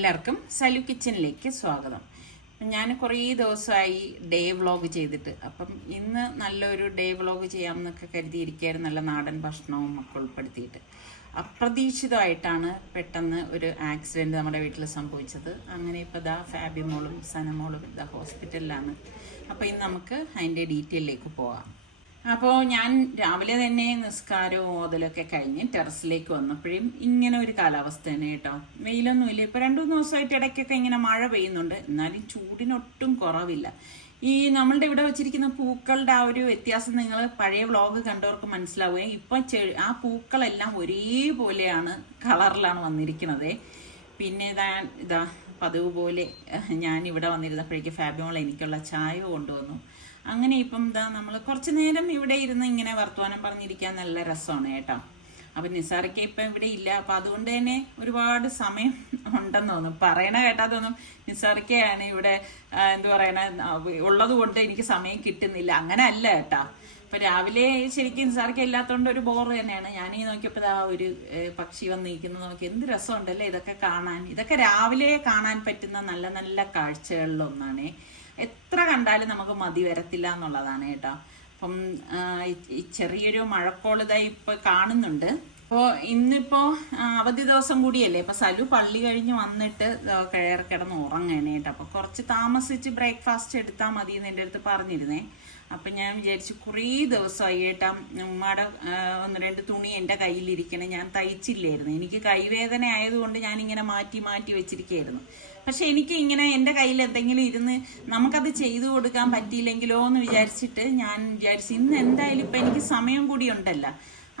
എല്ലാവർക്കും സലു കിച്ചണിലേക്ക് സ്വാഗതം. ഞാൻ കുറേ ദിവസമായി ഡേ വ്ളോഗ് ചെയ്തിട്ട്, അപ്പം ഇന്ന് നല്ലൊരു ഡേ വ്ളോഗ് ചെയ്യാമെന്നൊക്കെ കരുതിയിരിക്കുകയായിരുന്നു. നല്ല നാടൻ ഭക്ഷണവും ഒക്കെ ഉൾപ്പെടുത്തിയിട്ട് അപ്രതീക്ഷിതമായിട്ടാണ് പെട്ടെന്ന് ഒരു ആക്സിഡൻറ്റ് നമ്മുടെ വീട്ടിൽ സംഭവിച്ചത്. അങ്ങനെ ഇപ്പോൾ ഫാബിമോളും സനമോളും ഹോസ്പിറ്റലിലാണ്. അപ്പോൾ ഇന്ന് നമുക്ക് അതിൻ്റെ ഡീറ്റെയിലേക്ക് പോകാം. അപ്പോൾ ഞാൻ രാവിലെ തന്നെ നിസ്കാരവും ഓതലൊക്കെ കഴിഞ്ഞ് ടെറസിലേക്ക് വന്നപ്പോഴും ഇങ്ങനെ ഒരു കാലാവസ്ഥ തന്നെ കേട്ടോ. വെയിലൊന്നുമില്ല. ഇപ്പോൾ 2-3 ദിവസമായിട്ട് ഇടയ്ക്കൊക്കെ ഇങ്ങനെ മഴ പെയ്യുന്നുണ്ട്, എന്നാലും ചൂടിനൊട്ടും കുറവില്ല. ഈ നമ്മളുടെ ഇവിടെ വെച്ചിരിക്കുന്ന പൂക്കളുടെ ആ ഒരു വ്യത്യാസം നിങ്ങൾ പഴയ വ്ളോഗ് കണ്ടവർക്ക് മനസ്സിലാവുകയും ഇപ്പം ആ പൂക്കളെല്ലാം ഒരേപോലെയാണ്, കളറിലാണ് വന്നിരിക്കുന്നത്. പിന്നെ ഇതാ പതിവ് പോലെ ഞാൻ ഇവിടെ വന്നിരുന്നപ്പോഴേക്ക് ഫാബിമോൾ എനിക്കുള്ള ചായ കൊണ്ടുവന്നു. അങ്ങനെ ഇപ്പം നമ്മൾ കുറച്ച് നേരം ഇവിടെ ഇരുന്ന് ഇങ്ങനെ വർത്തമാനം പറഞ്ഞിരിക്കാൻ നല്ല രസമാണ് കേട്ടോ. അപ്പം നിസാറിക്ക ഇപ്പം ഇവിടെ ഇല്ല, അപ്പം അതുകൊണ്ട് തന്നെ ഒരുപാട് സമയം ഉണ്ടെന്ന് തോന്നും. പറയണ കേട്ടാ തോന്നും നിസാറിക്കയാണ് ഇവിടെ എന്താ പറയണ ഉള്ളത് കൊണ്ട് എനിക്ക് സമയം കിട്ടുന്നില്ല. അങ്ങനെ അല്ല കേട്ടാ. ഇപ്പം രാവിലെ ശരിക്കും നിസാറിക്ക ഇല്ലാത്തതുകൊണ്ട് ഒരു ബോർ തന്നെയാണ്. ഞാനീ നോക്കിയപ്പോൾ ഒരു പക്ഷി വന്നിരിക്കുന്നത് നോക്കി, എന്ത് രസമുണ്ടല്ലേ ഇതൊക്കെ കാണാൻ. ഇതൊക്കെ രാവിലെ കാണാൻ പറ്റുന്ന നല്ല നല്ല കാഴ്ചകളിലൊന്നാണ്. എത്ര കണ്ടാലും നമുക്ക് മതി വരത്തില്ല എന്നുള്ളതാണ് കേട്ടോ. അപ്പം ഈ ചെറിയൊരു മഴക്കോളിതായി ഇപ്പൊ കാണുന്നുണ്ട്. അപ്പോൾ ഇന്നിപ്പോ അവധി ദിവസം കൂടിയല്ലേ. ഇപ്പൊ സലു പള്ളി കഴിഞ്ഞ് വന്നിട്ട് കിടന്ന് ഉറങ്ങണേ കേട്ടോ. അപ്പൊ കുറച്ച് താമസിച്ച് ബ്രേക്ക്ഫാസ്റ്റ് എടുത്താൽ മതി എന്ന് എൻ്റെ അടുത്ത് പറഞ്ഞിരുന്നേ. അപ്പൊ ഞാൻ വിചാരിച്ചു കുറേ ദിവസമായി കേട്ടാ ഉമ്മയുടെ 1-2 തുണി എൻ്റെ കയ്യിലിരിക്കണേ. ഞാൻ തയ്ച്ചില്ലായിരുന്നു. എനിക്ക് കൈവേദന ആയതുകൊണ്ട് ഞാനിങ്ങനെ മാറ്റി മാറ്റി വെച്ചിരിക്കുകയായിരുന്നു. പക്ഷെ എനിക്ക് ഇങ്ങനെ എൻ്റെ കയ്യിൽ എന്തെങ്കിലും ഇരുന്ന് നമുക്കത് ചെയ്തു കൊടുക്കാൻ പറ്റിയില്ലെങ്കിലോ എന്ന് വിചാരിച്ചിട്ട് ഞാൻ വിചാരിച്ചു ഇന്ന് എന്തായാലും ഇപ്പം എനിക്ക് സമയം കൂടി ഉണ്ടല്ലോ,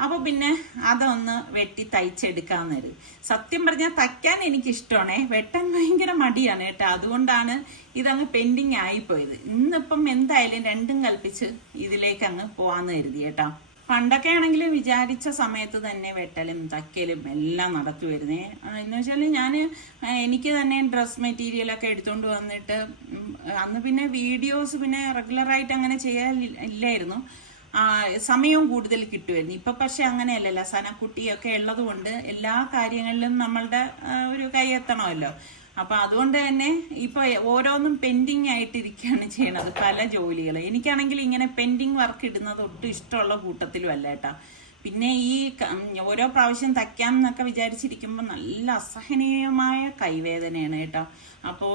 അപ്പോൾ പിന്നെ അതൊന്ന് വെട്ടി തയ്ച്ചെടുക്കാമെന്ന് കരുതി. സത്യം പറഞ്ഞാൽ തയ്ക്കാൻ എനിക്കിഷ്ടമാണേ, വെട്ടാൻ ഭയങ്കര മടിയാണ് കേട്ടോ. അതുകൊണ്ടാണ് ഇതങ്ങ് പെൻഡിങ് ആയിപ്പോയത്. ഇന്നിപ്പം എന്തായാലും രണ്ടും കൽപ്പിച്ച് ഇതിലേക്ക് അങ്ങ് പോവാന്ന് കരുതി കേട്ടോ. പണ്ടൊക്കെ ആണെങ്കിൽ വിചാരിച്ച സമയത്ത് തന്നെ വെട്ടലും തയ്ക്കലും എല്ലാം നടത്തുമായിരുന്നേ. എന്ന് വെച്ചാൽ എനിക്ക് തന്നെ ഡ്രസ് മെറ്റീരിയലൊക്കെ എടുത്തുകൊണ്ട് വന്നിട്ട് അന്ന് പിന്നെ വീഡിയോസ് പിന്നെ റെഗുലറായിട്ട് അങ്ങനെ ചെയ്യാനില്ലായിരുന്നു, സമയവും കൂടുതൽ കിട്ടുമായിരുന്നു. ഇപ്പം പക്ഷെ അങ്ങനെയല്ലല്ലോ, സനക്കുട്ടിയൊക്കെ ഉള്ളത് കൊണ്ട് എല്ലാ കാര്യങ്ങളിലും നമ്മളുടെ ഒരു കൈ എത്തണമല്ലോ. അപ്പം അതുകൊണ്ട് തന്നെ ഇപ്പോൾ ഓരോന്നും പെൻഡിങ് ആയിട്ടിരിക്കുകയാണ് ചെയ്യണത്, പല ജോലികൾ. എനിക്കാണെങ്കിൽ ഇങ്ങനെ പെൻഡിങ് വർക്ക് ഇടുന്നത് ഒട്ടും ഇഷ്ടമുള്ള കൂട്ടത്തിലും അല്ല കേട്ടോ. പിന്നെ ഈ ഓരോ പ്രാവശ്യം തയ്ക്കാം എന്നൊക്കെ വിചാരിച്ചിരിക്കുമ്പോൾ നല്ല അസഹനീയമായ കൈവേദനയാണ് കേട്ടോ. അപ്പോൾ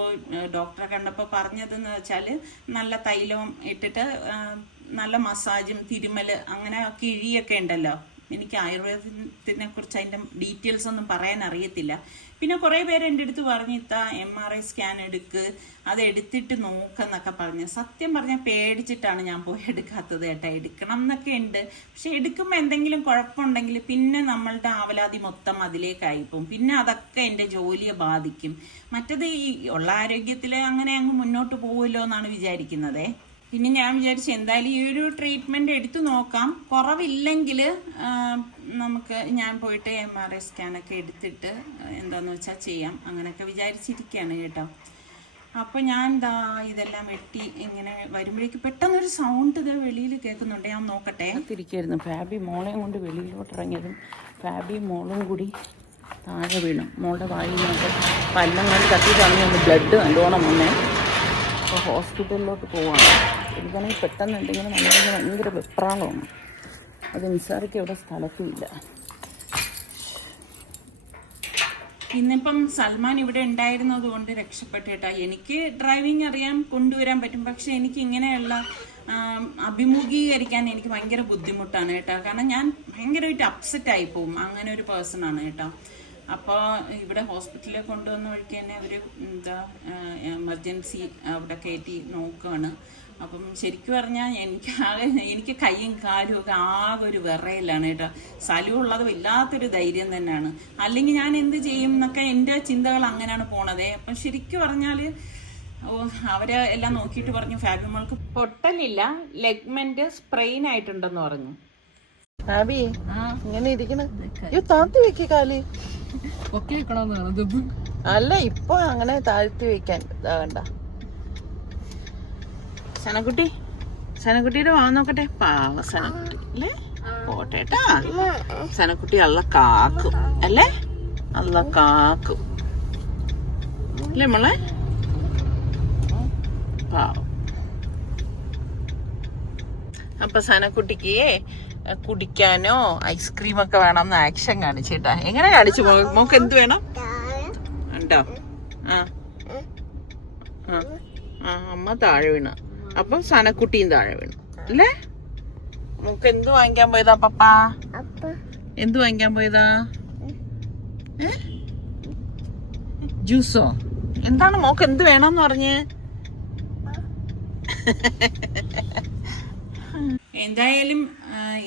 ഡോക്ടറെ കണ്ടപ്പോൾ പറഞ്ഞതെന്ന് വെച്ചാൽ നല്ല തൈലവും ഇട്ടിട്ട് നല്ല മസാജും തിരുമൽ അങ്ങനെ കിഴിയൊക്കെ ഉണ്ടല്ലോ. എനിക്ക് ആയുർവേദത്തിനെ കുറിച്ച് അതിൻ്റെ ഡീറ്റെയിൽസ് ഒന്നും പറയാൻ അറിയത്തില്ല. പിന്നെ കുറേ പേര് എൻ്റെ അടുത്ത് പറഞ്ഞു MRI സ്കാൻ എടുക്ക്, അത് എടുത്തിട്ട് നോക്കെന്നൊക്കെ പറഞ്ഞ്. സത്യം പറഞ്ഞാൽ പേടിച്ചിട്ടാണ് ഞാൻ പോയി എടുക്കാത്തത് കേട്ടോ. എടുക്കണം എന്നൊക്കെ ഉണ്ട്, പക്ഷെ എടുക്കുമ്പോൾ എന്തെങ്കിലും കുഴപ്പമുണ്ടെങ്കിൽ പിന്നെ നമ്മളുടെ ആവലാതി മൊത്തം അതിലേക്കായിപ്പോവും. പിന്നെ അതൊക്കെ എൻ്റെ ജോലിയെ ബാധിക്കും. മറ്റത് ഈ ഉള്ള ആരോഗ്യത്തിൽ അങ്ങനെ അങ്ങ് മുന്നോട്ട് പോകുമല്ലോ എന്നാണ് വിചാരിക്കുന്നത്. പിന്നെ ഞാൻ വിചാരിച്ചു എന്തായാലും ഈ ഒരു ട്രീറ്റ്മെന്റ് എടുത്തു നോക്കാം. കുറവില്ലെങ്കിൽ ഞാൻ പോയിട്ട് MRI സ്കാനൊക്കെ എടുത്തിട്ട് എന്താന്ന് വെച്ചാൽ ചെയ്യാം, അങ്ങനെയൊക്കെ വിചാരിച്ചിരിക്കുകയാണ് കേട്ടോ. അപ്പോൾ ഞാൻ ഇതെല്ലാം വെട്ടി ഇങ്ങനെ വരുമ്പോഴേക്ക് പെട്ടെന്നൊരു സൗണ്ട് ഇത് വെളിയിൽ കേൾക്കുന്നുണ്ട്. ഞാൻ നോക്കട്ടെ. തിരിക്കായിരുന്നു ഫാബി മോളെയും കൊണ്ട് വെളിയിലോട്ട് ഇറങ്ങിയതും ഫാബി മോളും കൂടി താഴെ വീണു. മോളുടെ വായിലൊക്കെ പല്ലം കണ്ട് തട്ടിയിട്ടാണെങ്കിൽ ബ്ലഡ് നല്ലോണം വന്നേ. അപ്പോൾ ഹോസ്പിറ്റലിലോട്ട് പോവാണ്. എനിക്കാണെങ്കിൽ പെട്ടെന്ന് എന്തെങ്കിലും നമ്മൾക്ക് ഭയങ്കര വെപ്രാളമാണ്. അത് നിസാറിക്ക് ഇവിടെ സ്ഥലത്തുമില്ല. ഇന്നിപ്പം സൽമാൻ ഇവിടെ ഉണ്ടായിരുന്നത് കൊണ്ട് രക്ഷപ്പെട്ടു കേട്ടോ. എനിക്ക് ഡ്രൈവിംഗ് അറിയാൻ കൊണ്ടുവരാൻ പറ്റും, പക്ഷെ എനിക്ക് ഇങ്ങനെയുള്ള അഭിമുഖീകരിക്കാൻ എനിക്ക് ഭയങ്കര ബുദ്ധിമുട്ടാണ് കേട്ടോ. കാരണം ഞാൻ ഭയങ്കരമായിട്ട് അപ്സെറ്റ് ആയി പോവും. അങ്ങനെ ഒരു പേഴ്സണാണ് കേട്ടോ. അപ്പോൾ ഇവിടെ ഹോസ്പിറ്റലിൽ കൊണ്ടുവന്ന വഴിക്ക് തന്നെ അവർ എമർജൻസി അവിടെ കയറ്റി നോക്കുകയാണ്. അപ്പം ശരിക്കും പറഞ്ഞാൽ എനിക്ക് കൈയും കാലും ഒക്കെ ആകെ ഒരു വിറയിലാണ് കേട്ടോ. സ്ഥലം ഉള്ളത് വല്ലാത്തൊരു ധൈര്യം തന്നെയാണ്. അല്ലെങ്കിൽ ഞാൻ എന്ത് ചെയ്യും എന്നൊക്കെ എൻ്റെ ചിന്തകൾ അങ്ങനെയാണ് പോണതേ. അപ്പം ശരിക്കും പറഞ്ഞാൽ അവരെ എല്ലാം നോക്കിയിട്ട് പറഞ്ഞു ഫാബിമോൾക്ക് പൊട്ടലില്ല, ലെഗ്മെന്റ് സ്പ്രെയിൻ ആയിട്ടുണ്ടെന്ന് പറഞ്ഞു. ഫാബി ഇങ്ങനെ ഇരിക്കണ താഴ്ത്തി വെക്ക കാല് അല്ല ഇപ്പൊ അങ്ങനെ താഴ്ത്തി വെക്കാൻ വേണ്ട. സനക്കുട്ടിയുടെ വാ നോക്കട്ടെ. പാവ സനക്കുട്ടി അല്ലേ, പോട്ടേട്ടാ. സനക്കുട്ടി അല്ല കാക്കും അല്ലേ, അല്ല കാക്കും. അല്ലേ മോളെ? പാവം. അപ്പൊ സനക്കുട്ടിക്ക് കുടിക്കാനോ ഐസ്ക്രീം ഒക്കെ വേണമെന്ന് ആക്ഷൻ കാണിച്ചേട്ടാ. എങ്ങനെ കാണിച്ചു? മോക്ക് എന്ത് വേണം ഉണ്ടോ? ആ ആ ആ അമ്മ താഴെ വീണ. അപ്പൊ സനക്കുട്ടിയും താഴെ വീണു അല്ലേ? മോക്ക് എന്ത് വാങ്ങിക്കാൻ പോയതാ പപ്പ? എന്ത് വാങ്ങിക്കാൻ പോയതാ? ജ്യൂസോ? എന്താണ് മോക്ക് എന്ത് വേണമെന്ന് പറഞ്ഞ്? എന്തായാലും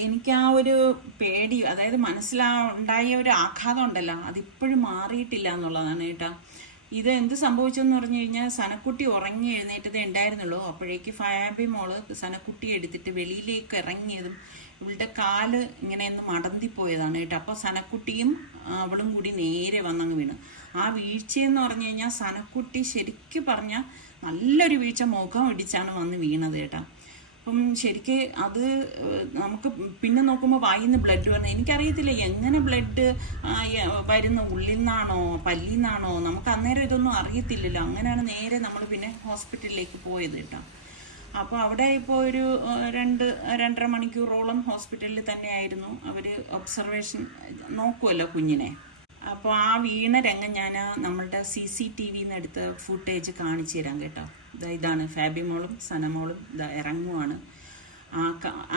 എനിക്ക് ആ ഒരു പേടി, അതായത് മനസ്സിലുണ്ടായ ഒരു ആഘാതം ഉണ്ടല്ലോ, അതിപ്പോഴും മാറിയിട്ടില്ല എന്നുള്ളതാണ് കേട്ടോ. ഇത് എന്ത് സംഭവിച്ചെന്ന് പറഞ്ഞു കഴിഞ്ഞാൽ, സനക്കുട്ടി ഉറങ്ങി എഴുന്നേറ്റതേ ഉണ്ടായിരുന്നുള്ളൂ. അപ്പോഴേക്ക് ഫാബി മോള് സനക്കുട്ടി എടുത്തിട്ട് വെളിയിലേക്ക് ഇറങ്ങിയതും ഇവളുടെ കാല് ഇങ്ങനെ ഒന്ന് മടന്തിപ്പോയതാണ് കേട്ടോ. അപ്പോൾ സനക്കുട്ടിയും അവളും കൂടി നേരെ വന്നങ്ങ് വീണ്. ആ വീഴ്ചയെന്ന് പറഞ്ഞു കഴിഞ്ഞാൽ സനക്കുട്ടി ശരിക്കും പറഞ്ഞാൽ നല്ലൊരു വീഴ്ച, മുഖം ഇടിച്ചാണ് വന്ന് വീണത് കേട്ടോ. അപ്പം ശരിക്ക് അത് നമുക്ക് പിന്നെ നോക്കുമ്പോൾ വായിന്ന് ബ്ലഡ് വരുന്നത്. എനിക്കറിയത്തില്ല എങ്ങനെ ബ്ലഡ് വരുന്ന, ഉള്ളിൽ നിന്നാണോ പല്ലിൽ നിന്നാണോ, നമുക്ക് അന്നേരം ഇതൊന്നും അറിയത്തില്ലല്ലോ. അങ്ങനെയാണ് നേരെ നമ്മൾ പിന്നെ ഹോസ്പിറ്റലിലേക്ക് പോയത് കേട്ടോ. അപ്പോൾ അവിടെ ഇപ്പോൾ ഒരു 2-2.5 മണിക്കൂറോളം ഹോസ്പിറ്റലിൽ തന്നെയായിരുന്നു. അവർ ഒബ്സർവേഷൻ നോക്കുമല്ലോ കുഞ്ഞിനെ. അപ്പോൾ ആ വീണ രംഗം ഞാൻ നമ്മളുടെ CCTVന്ന് എടുത്ത ഫുട്ടേജ് കാണിച്ചു തരാം കേട്ടോ. ഇതാണ് ഫാബി മോളും സനമോളും ഇറങ്ങുവാണ്.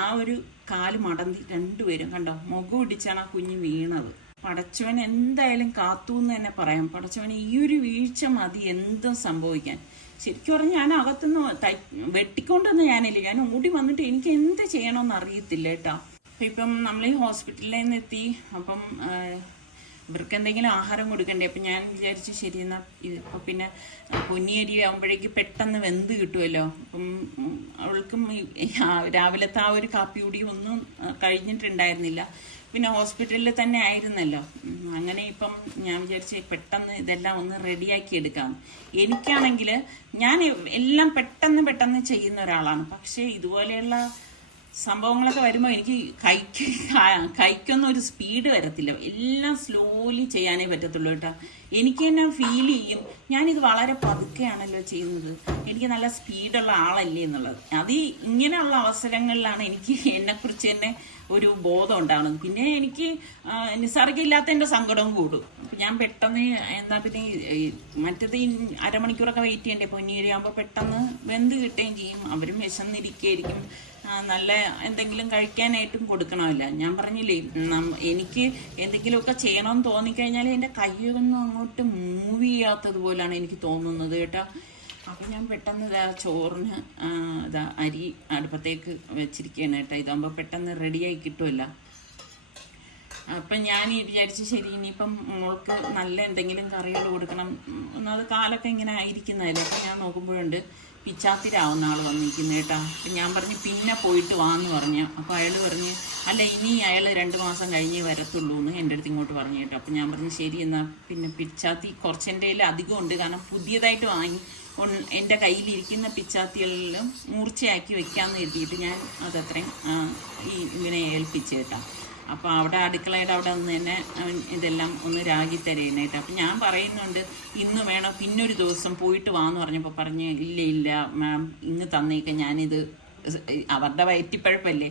ആ ഒരു കാല് മടന്തി രണ്ടുപേരും കണ്ടോ, മുഖം ഇടിച്ചാണ് ആ കുഞ്ഞ് വീണത്. പടച്ചവൻ എന്തായാലും കാത്തു എന്ന് തന്നെ പറയാം. പടച്ചവൻ ഈ ഒരു വീഴ്ച മതി എന്തും സംഭവിക്കാൻ. ശരിക്കും പറഞ്ഞാൽ ഞാൻ അകത്തുനിന്ന് വെട്ടിക്കൊണ്ടൊന്നും ഞാനില്ല, ഞാൻ ഓടി വന്നിട്ട് എനിക്ക് എന്ത് ചെയ്യണമെന്ന് അറിയത്തില്ല കേട്ടോ. ഇപ്പം നമ്മൾ ഈ ഹോസ്പിറ്റലിൽ നിന്ന് എത്തി. അപ്പം ഇവർക്ക് എന്തെങ്കിലും ആഹാരം കൊടുക്കണ്ടേ. അപ്പം ഞാൻ വിചാരിച്ചു ശരി എന്നാൽ ഇപ്പം പിന്നെ പൊന്നിയരി ആകുമ്പോഴേക്ക് പെട്ടെന്ന് വെന്ത് കിട്ടുമല്ലോ. അപ്പം അവൾക്കും രാവിലത്തെ ആ ഒരു കാപ്പി കൂടി ഒന്നും കഴിഞ്ഞിട്ടുണ്ടായിരുന്നില്ല. പിന്നെ ഹോസ്പിറ്റലിൽ തന്നെ ആയിരുന്നല്ലോ. അങ്ങനെ ഇപ്പം ഞാൻ വിചാരിച്ച് പെട്ടെന്ന് ഇതെല്ലാം ഒന്ന് റെഡിയാക്കി എടുക്കാം. എനിക്കാണെങ്കിൽ ഞാൻ എല്ലാം പെട്ടെന്ന് ചെയ്യുന്ന ഒരാളാണ്. പക്ഷേ ഇതുപോലെയുള്ള സംഭവങ്ങളൊക്കെ വരുമ്പോൾ എനിക്ക് കൈക്കൊന്നും ഒരു സ്പീഡ് വരത്തില്ല. എല്ലാം സ്ലോലി ചെയ്യാനേ പറ്റത്തുള്ളൂ കേട്ടോ. എനിക്ക് തന്നെ ഫീൽ ചെയ്യും ഞാനിത് വളരെ പതുക്കെയാണല്ലോ ചെയ്യുന്നത്, എനിക്ക് നല്ല സ്പീഡുള്ള ആളല്ലേ എന്നുള്ളത്. അത് ഇങ്ങനെയുള്ള അവസരങ്ങളിലാണ് എനിക്ക് എന്നെക്കുറിച്ച് തന്നെ ഒരു ബോധം ഉണ്ടാകുന്നത്. പിന്നെ എനിക്ക് നിസ്സർഗമില്ലാത്തതിൻ്റെ സങ്കടവും കൂടും. ഞാൻ പെട്ടെന്ന് എന്താ പിന്നെ മറ്റേത് അരമണിക്കൂറൊക്കെ വെയിറ്റ് ചെയ്യണ്ടേ. പൊന്നിയരിയാകുമ്പോൾ പെട്ടെന്ന് വെന്ത് കിട്ടുകയും ചെയ്യും. അവരും വിശന്നിരിക്കുകയായിരിക്കും. നല്ല എന്തെങ്കിലും കഴിക്കാനായിട്ടും കൊടുക്കണമല്ല. ഞാൻ പറഞ്ഞില്ലേ, എനിക്ക് എന്തെങ്കിലുമൊക്കെ ചെയ്യണമെന്ന് തോന്നിക്കഴിഞ്ഞാൽ എൻ്റെ കൈയൊന്നും അങ്ങോട്ട് മൂവ് ചെയ്യാത്തതുപോലാണ് എനിക്ക് തോന്നുന്നത് കേട്ടോ. അപ്പം ഞാൻ പെട്ടെന്ന് ചോറിന് അരി അടുപ്പത്തേക്ക് വെച്ചിരിക്കുകയാണ് കേട്ടോ. ഇതാകുമ്പോൾ പെട്ടെന്ന് റെഡിയായി കിട്ടുമല്ല. അപ്പം ഞാൻ വിചാരിച്ച് ശരി ഇനിയിപ്പം മോൾക്ക് നല്ല എന്തെങ്കിലും കറികൾ കൊടുക്കണം. ഒന്നത് കാലൊക്കെ ഇങ്ങനെ ആയിരിക്കുന്നതല്ലേ. അപ്പം ഞാൻ നോക്കുമ്പോഴുണ്ട് പിച്ചാത്തിരാവുന്ന ആൾ വന്നിരിക്കുന്നത് കേട്ടോ. അപ്പം ഞാൻ പറഞ്ഞ് പിന്നെ പോയിട്ട് വാന്ന് പറഞ്ഞു. അപ്പോൾ അയാൾ പറഞ്ഞ് അല്ല ഇനി അയാൾ 2 മാസം കഴിഞ്ഞേ വരത്തുള്ളൂ എന്ന് എൻ്റെ അടുത്ത് ഇങ്ങോട്ട് പറഞ്ഞു കേട്ടോ. അപ്പം ഞാൻ പറഞ്ഞു ശരി എന്നാൽ പിന്നെ പിച്ചാത്തി കുറച്ച് എൻ്റെ കയ്യിൽ അധികം ഉണ്ട്. കാരണം പുതിയതായിട്ട് വാങ്ങി എൻ്റെ കയ്യിലിരിക്കുന്ന പിച്ചാത്തികളിലും മൂർച്ചയാക്കി വെക്കാമെന്ന് കരുതിയിട്ട് ഞാൻ അതത്രയും ഇങ്ങനെ ഏൽപ്പിച്ച് കേട്ടോ. അപ്പോൾ അവിടെ അടുക്കളയുടെ അവിടെ നിന്ന് തന്നെ ഇതെല്ലാം ഒന്ന് രാഗി തരേനായിട്ട്. അപ്പം ഞാൻ പറയുന്നുണ്ട് ഇന്ന് വേണം പിന്നൊരു ദിവസം പോയിട്ട് വാന്ന് പറഞ്ഞപ്പോൾ പറഞ്ഞ് ഇല്ല മാം ഇങ്ങ് തന്നേക്കാം, ഞാനിത് അവരുടെ വയറ്റിപ്പഴപ്പല്ലേ.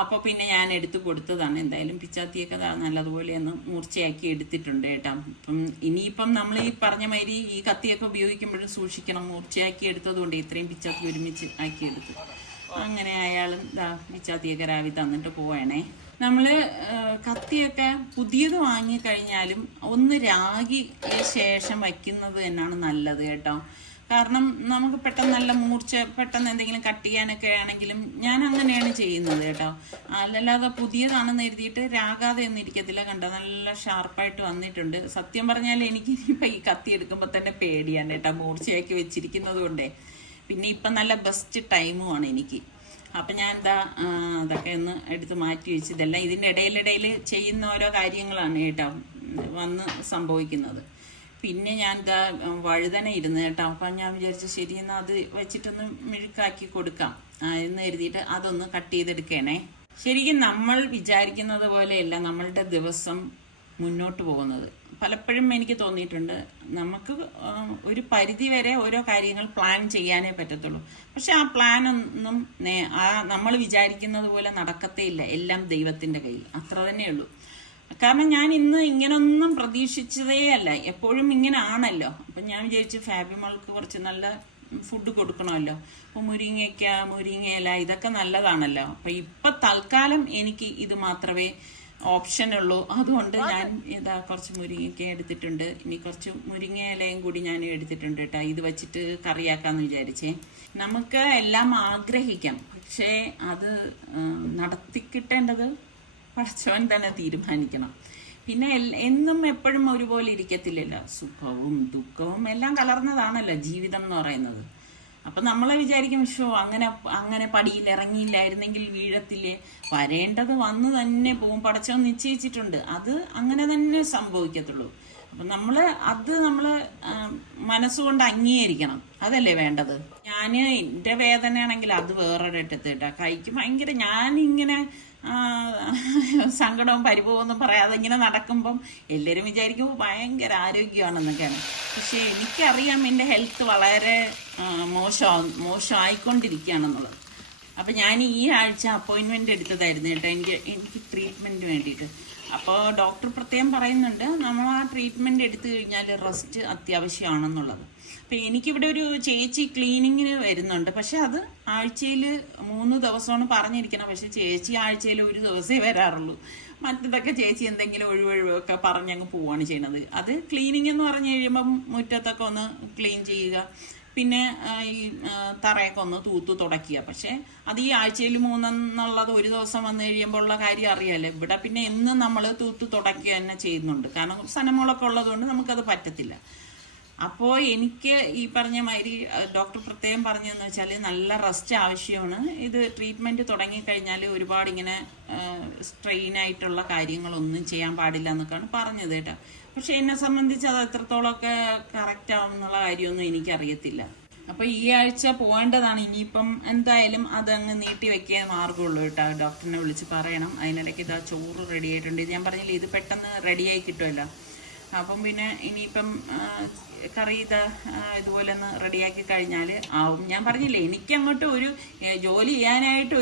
അപ്പോൾ പിന്നെ ഞാൻ എടുത്ത് കൊടുത്തതാണ്. എന്തായാലും പിച്ചാത്തിയൊക്കെ നല്ലതുപോലെ ഒന്ന് മൂർച്ചയാക്കി എടുത്തിട്ടുണ്ട് കേട്ടോ. അപ്പം ഇനിയിപ്പം നമ്മൾ ഈ പറഞ്ഞ മാതിരി ഈ കത്തിയൊക്കെ ഉപയോഗിക്കുമ്പോഴും സൂക്ഷിക്കണം. മൂർച്ചയാക്കി എടുത്തതുകൊണ്ട് ഇത്രയും പിച്ചാത്തി ഒരുമിച്ച് ആക്കിയെടുത്തു. അങ്ങനെ അയാളും പിച്ചാത്തിയൊക്കെ രാവി തന്നിട്ട് പോവേണേ. നമ്മൾ കത്തിയൊക്കെ പുതിയത് വാങ്ങിക്കഴിഞ്ഞാലും ഒന്ന് രാഗി ശേഷം വയ്ക്കുന്നത് തന്നെയാണ് നല്ലത് കേട്ടോ. കാരണം നമുക്ക് പെട്ടെന്ന് നല്ല മൂർച്ച പെട്ടെന്ന് എന്തെങ്കിലും കട്ട് ചെയ്യാനൊക്കെ ആണെങ്കിലും ഞാൻ അങ്ങനെയാണ് ചെയ്യുന്നത് കേട്ടോ. അല്ലാതെ പുതിയതാണെന്ന് എഴുതിയിട്ട് രാഗാതെ ഒന്നും ഇരിക്കത്തില്ല. കണ്ടോ നല്ല ഷാർപ്പായിട്ട് വന്നിട്ടുണ്ട്. സത്യം പറഞ്ഞാൽ എനിക്ക് ഇനിയിപ്പോൾ ഈ കത്തി എടുക്കുമ്പോൾ തന്നെ പേടിയാണ് കേട്ടോ, മൂർച്ചയാക്കി വെച്ചിരിക്കുന്നത് കൊണ്ടേ. പിന്നെ ഇപ്പം നല്ല ബെസ്റ്റ് ടൈമുമാണ് എനിക്ക്. അപ്പം ഞാൻ അതൊക്കെ ഒന്ന് എടുത്ത് മാറ്റി വെച്ച് ഇതെല്ലാം ഇതിൻ്റെ ഇടയിലിടയിൽ ചെയ്യുന്ന ഓരോ കാര്യങ്ങളാണ് കേട്ടോ വന്ന് സംഭവിക്കുന്നത്. പിന്നെ ഞാൻ വഴുതന ഇരുന്ന് കേട്ടോ. അപ്പം ഞാൻ വിചാരിച്ചു ശരി എന്നാൽ അത് വെച്ചിട്ടൊന്ന് മെഴുക്കാക്കി കൊടുക്കാം എന്ന് കരുതിയിട്ട് അതൊന്ന് കട്ട് ചെയ്തെടുക്കണേ. ശരിക്കും നമ്മൾ വിചാരിക്കുന്നത് പോലെയല്ല നമ്മളുടെ ദിവസം മുന്നോട്ട് പോകുന്നത്. പലപ്പോഴും എനിക്ക് തോന്നിയിട്ടുണ്ട് നമുക്ക് ഒരു പരിധി വരെ ഓരോ കാര്യങ്ങൾ പ്ലാൻ ചെയ്യാനേ പറ്റത്തുള്ളൂ. പക്ഷെ ആ പ്ലാൻ ഒന്നും നമ്മൾ വിചാരിക്കുന്നത് പോലെ നടക്കത്തേ ഇല്ല. എല്ലാം ദൈവത്തിൻ്റെ കയ്യിൽ, അത്ര തന്നെയുള്ളൂ. കാരണം ഞാൻ ഇന്ന് ഇങ്ങനൊന്നും പ്രതീക്ഷിച്ചതേ അല്ല. എപ്പോഴും ഇങ്ങനെ ആണല്ലോ. അപ്പം ഞാൻ വിചാരിച്ചു ഫാബിമോൾക്ക് കുറച്ച് നല്ല ഫുഡ് കൊടുക്കണമല്ലോ. അപ്പോൾ മുരിങ്ങയില ഇതൊക്കെ നല്ലതാണല്ലോ. അപ്പം ഇപ്പം തൽക്കാലം എനിക്ക് ഇത് മാത്രമേ ഓപ്ഷനുള്ളൂ. അതുകൊണ്ട് ഞാൻ ഇതാ കുറച്ച് മുരിങ്ങയ്ക്ക എടുത്തിട്ടുണ്ട്. ഇനി കുറച്ച് മുരിങ്ങ ഇലയും കൂടി ഞാൻ എടുത്തിട്ടുണ്ട് കേട്ടോ. ഇത് വെച്ചിട്ട് കറിയാക്കാമെന്ന് വിചാരിച്ചേ. നമുക്ക് എല്ലാം ആഗ്രഹിക്കാം, പക്ഷേ അത് നടത്തിക്കിട്ടേണ്ടത് പടച്ചവൻ തന്നെ തീരുമാനിക്കണം. പിന്നെ എന്നും എപ്പോഴും ഒരുപോലെ ഇരിക്കത്തില്ലല്ലോ. സുഖവും ദുഃഖവും എല്ലാം കലർന്നതാണല്ലോ ജീവിതം എന്ന് പറയുന്നത്. അപ്പം നമ്മളെ വിചാരിക്കും അങ്ങനെ പടിയിൽ ഇറങ്ങിയില്ലായിരുന്നെങ്കിൽ വീഴത്തില്ലേ. വരേണ്ടത് വന്ന് തന്നെ പോകും. പടച്ചവൻ നിശ്ചയിച്ചിട്ടുണ്ട്, അത് അങ്ങനെ തന്നെ സംഭവിക്കത്തുള്ളൂ. അപ്പം നമ്മൾ മനസ്സുകൊണ്ട് അംഗീകരിക്കണം. അതല്ലേ വേണ്ടത്. ഞാൻ എൻ്റെ വേദനയാണെങ്കിൽ അത് വേറൊരിടത്ത് ഇട്ടാ കൈക്ക് ഭയങ്കര, ഞാനിങ്ങനെ സങ്കടവും പരിഭവമൊന്നും പറയാതെ ഇങ്ങനെ നടക്കുമ്പം എല്ലാവരും വിചാരിക്കും ഭയങ്കര ആരോഗ്യമാണെന്നൊക്കെയാണ്. പക്ഷേ എനിക്കറിയാം എൻ്റെ ഹെൽത്ത് വളരെ മോശമായിക്കൊണ്ടിരിക്കുകയാണെന്നുള്ളത്. അപ്പം ഞാൻ ഈ ആഴ്ച അപ്പോയിൻമെൻ്റ് എടുത്തതായിരുന്നു കേട്ടോ, എനിക്ക് ട്രീറ്റ്മെൻറ്റിന് വേണ്ടിയിട്ട്. അപ്പോൾ ഡോക്ടർ പ്രത്യേകം പറയുന്നുണ്ട് നമ്മൾ ആ ട്രീറ്റ്മെൻറ്റ് എടുത്തു കഴിഞ്ഞാൽ റെസ്റ്റ് അത്യാവശ്യമാണെന്നുള്ളത്. അപ്പം എനിക്കിവിടെ ഒരു ചേച്ചി ക്ലീനിങ്ങിന് വരുന്നുണ്ട്. പക്ഷെ അത് ആഴ്ചയിൽ 3 ദിവസമാണ് പറഞ്ഞിരിക്കണം. പക്ഷെ ചേച്ചി ആഴ്ചയിൽ 1 ദിവസമേ വരാറുള്ളൂ. മറ്റതൊക്കെ ചേച്ചി എന്തെങ്കിലും ഒഴിവൊക്കെ പറഞ്ഞങ്ങ് പോവുകയാണ് ചെയ്യുന്നത്. അത് ക്ലീനിങ് എന്ന് പറഞ്ഞു കഴിയുമ്പം മുറ്റത്തൊക്കെ ഒന്ന് ക്ലീൻ ചെയ്യുക, പിന്നെ ഈ തറയൊക്കെ ഒന്ന് തൂത്തു തുടയ്ക്കുക. പക്ഷെ അത് ഈ ആഴ്ചയിൽ 3 എന്നുള്ളത് 1 ദിവസം വന്നു കഴിയുമ്പോൾ ഉള്ള കാര്യം അറിയാമല്ലോ. ഇവിടെ പിന്നെ എന്നും നമ്മൾ തൂത്തു തുടയ്ക്കുക തന്നെ ചെയ്യുന്നുണ്ട്. കാരണം സനമോളൊക്കെ ഉള്ളതുകൊണ്ട് നമുക്കത് പറ്റത്തില്ല. അപ്പോൾ എനിക്ക് ഈ പറഞ്ഞ മാതിരി ഡോക്ടർ പ്രത്യേകം പറഞ്ഞതെന്ന് വെച്ചാൽ നല്ല റെസ്റ്റ് ആവശ്യമാണ്. ഇത് ട്രീറ്റ്മെൻറ്റ് തുടങ്ങിക്കഴിഞ്ഞാൽ ഒരുപാട് ഇങ്ങനെ സ്ട്രെയിനായിട്ടുള്ള കാര്യങ്ങളൊന്നും ചെയ്യാൻ പാടില്ല എന്നൊക്കെയാണ് പറഞ്ഞത് കേട്ടോ. പക്ഷെ എന്നെ സംബന്ധിച്ച് അത് എത്രത്തോളമൊക്കെ കറക്റ്റ് ആവും എന്നുള്ള കാര്യമൊന്നും എനിക്കറിയത്തില്ല. അപ്പോൾ ഈ ആഴ്ച പോകേണ്ടതാണ്. ഇനിയിപ്പം എന്തായാലും അതങ്ങ് നീട്ടി വെക്കാൻ മാർഗമുള്ളൂ കേട്ടോ. ഡോക്ടറിനെ വിളിച്ച് പറയണം. അതിനിടയ്ക്ക് ഇതാ ചോറ് റെഡി ആയിട്ടുണ്ട്. ഞാൻ പറഞ്ഞില്ലേ ഇത് പെട്ടെന്ന് റെഡിയായി കിട്ടുമല്ലോ. അപ്പം പിന്നെ ഇനിയിപ്പം കറി ഇതുപോലെ ഒന്ന് റെഡിയാക്കി കഴിഞ്ഞാൽ ആവും. ഞാൻ പറഞ്ഞില്ലേ എനിക്കങ്ങോട്ട് ഒരു ജോലി ചെയ്യാനായിട്ട്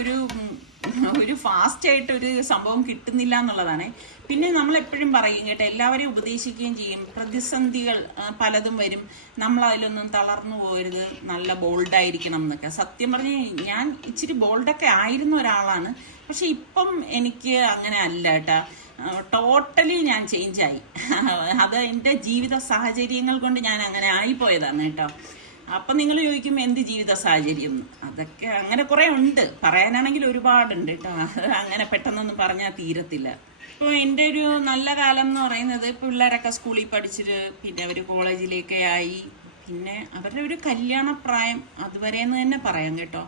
ഒരു ഫാസ്റ്റായിട്ടൊരു സംഭവം കിട്ടുന്നില്ല എന്നുള്ളതാണ്. പിന്നെ നമ്മളെപ്പോഴും പറയും കേട്ടോ, എല്ലാവരെയും ഉപദേശിക്കുകയും ചെയ്യും. പ്രതിസന്ധികൾ പലതും വരും, നമ്മളതിലൊന്നും തളർന്നു പോകരുത്, നല്ല ബോൾഡായിരിക്കണം എന്നൊക്കെ. സത്യം പറഞ്ഞ് ഞാൻ ഇച്ചിരി ബോൾഡൊക്കെ ആയിരുന്ന ഒരാളാണ്. പക്ഷെ ഇപ്പം എനിക്ക് അങ്ങനെ അല്ല കേട്ടോ. ടോട്ടലി ഞാൻ ചേഞ്ചായി. അത് എൻ്റെ ജീവിത സാഹചര്യങ്ങൾ കൊണ്ട് ഞാൻ അങ്ങനെ ആയിപ്പോയതാണ് കേട്ടോ. അപ്പം നിങ്ങൾ ചോദിക്കും എന്ത് ജീവിത സാഹചര്യം എന്ന്. അതൊക്കെ അങ്ങനെ കുറേ ഉണ്ട്, പറയാനാണെങ്കിൽ ഒരുപാടുണ്ട് കേട്ടോ. അങ്ങനെ പെട്ടെന്നൊന്നും പറഞ്ഞാൽ തീരത്തില്ല. ഇപ്പോൾ എൻ്റെ ഒരു നല്ല കാലം എന്ന് പറയുന്നത് പിള്ളേരൊക്കെ സ്കൂളിൽ പഠിച്ചിട്ട് പിന്നെ അവർ കോളേജിലേക്ക് ആയി, പിന്നെ അവരുടെ ഒരു കല്യാണപ്രായം അതുവരെയെന്ന് തന്നെ പറയാം കേട്ടോ.